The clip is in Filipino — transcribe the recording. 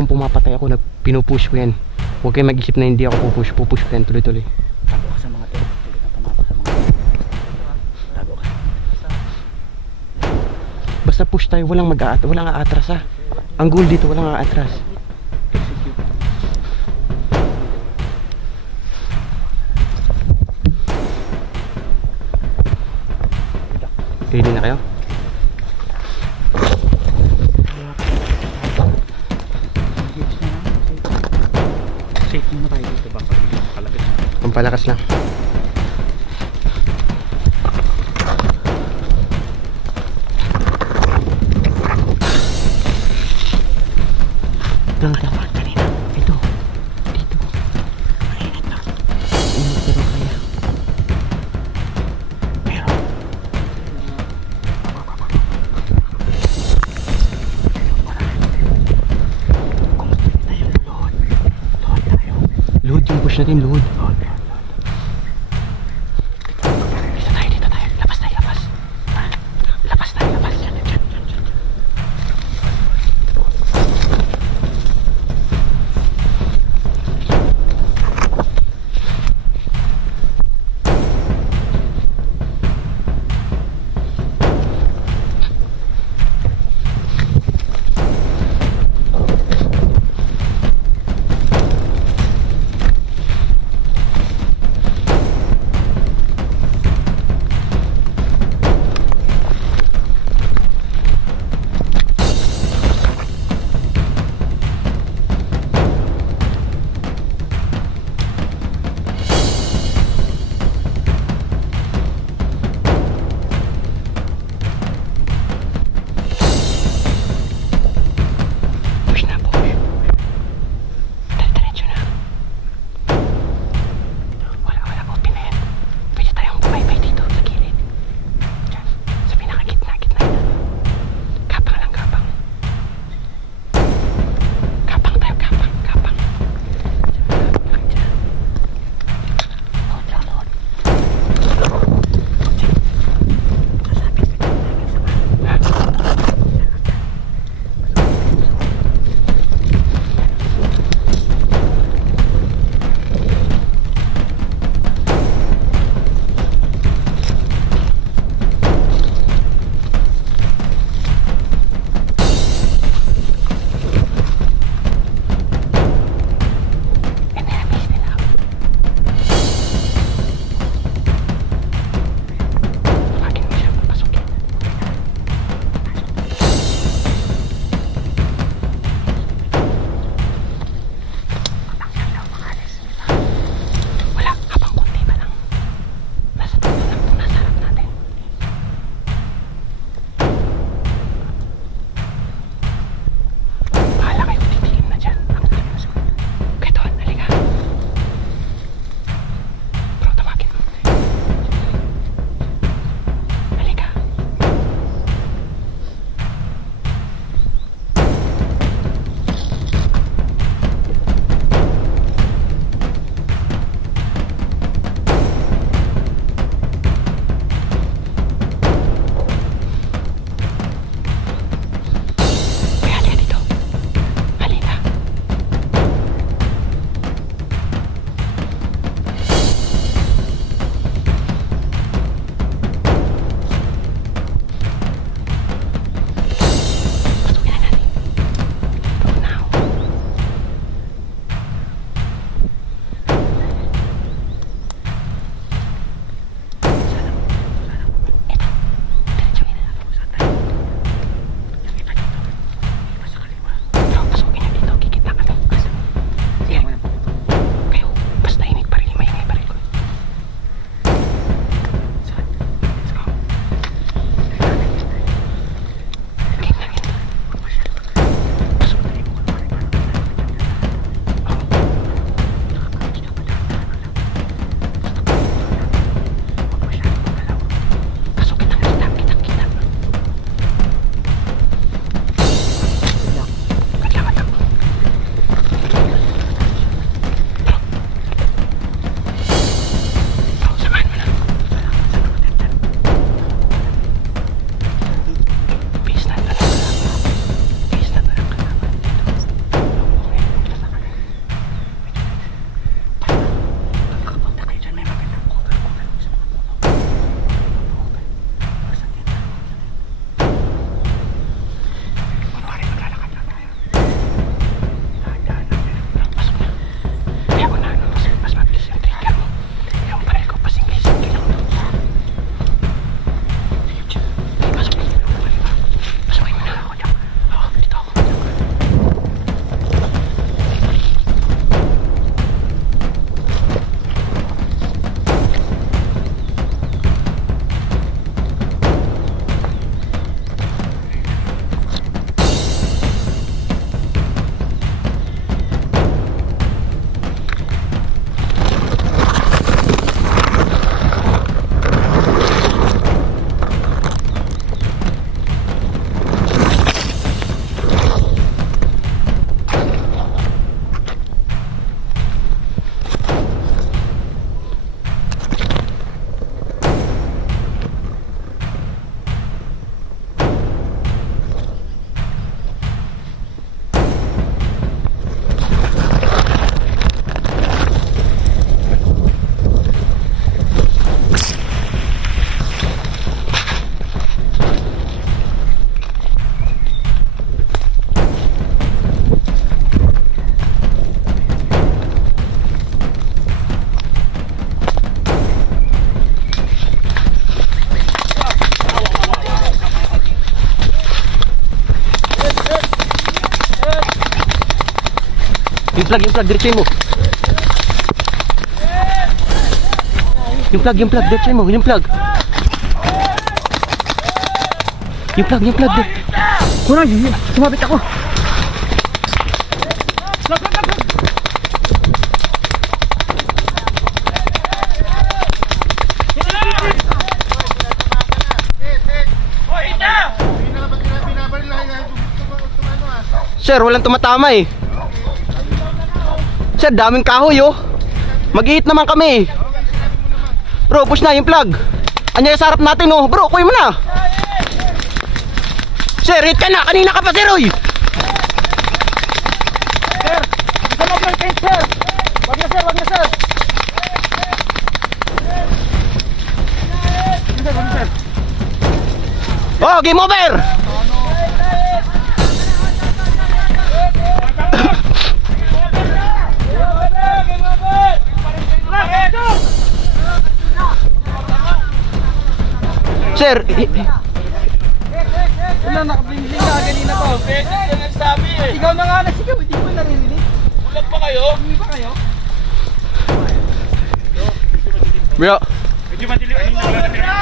habang pumapatay ako, pinupush ko yan. Huwag kayong mag-isip na hindi ako pupush ko yan tuloy-tuloy. Tago ka sa mga tol. Hindi ka pumapa sa mga tol. Tago ka. Basta push tayo, walang aatras ha. Ang goal dito, walang aatras. Ready na kayo? Safe muna tayo dito ba? Palapit na. Pampalakas lang. Nangalaman kanina. Ito. Dito. Mainit na. Init pero kaya. Pero. Kumusta tayo? Load. Load tayo. Load yung push natin. Load. Load. Dito tayo. Dito tayo. Labas tayo. Labas. Labas tayo. Labas. Diyan. Diyan. Diyan. Yung plug, diretsuhin mo. Yung plug, diretsuhin mo, yung plug. Yung plug. Kurang, sumabit ako. Sir, walang tumatama eh. Sir, daming kahoy oh. Mag-i-hit naman kami. Bro, push na yung plug. Anya sa harap natin oh. Bro, kuya mo na. Sir, hit ka na. Kanina ka pa, Sir, oy. Sir, isa lang yung paint, sir. Wag na, sir. Sir. Oh, game over. Sir, Wala, nakablimbling na kanina pa. Beses na nagsabi eh. Ikaw na nga nagsigaw, hindi ko naririnig. Ulag pa kayo? Hindi ba kayo? bro. Medyo madilim. Ayun na wala na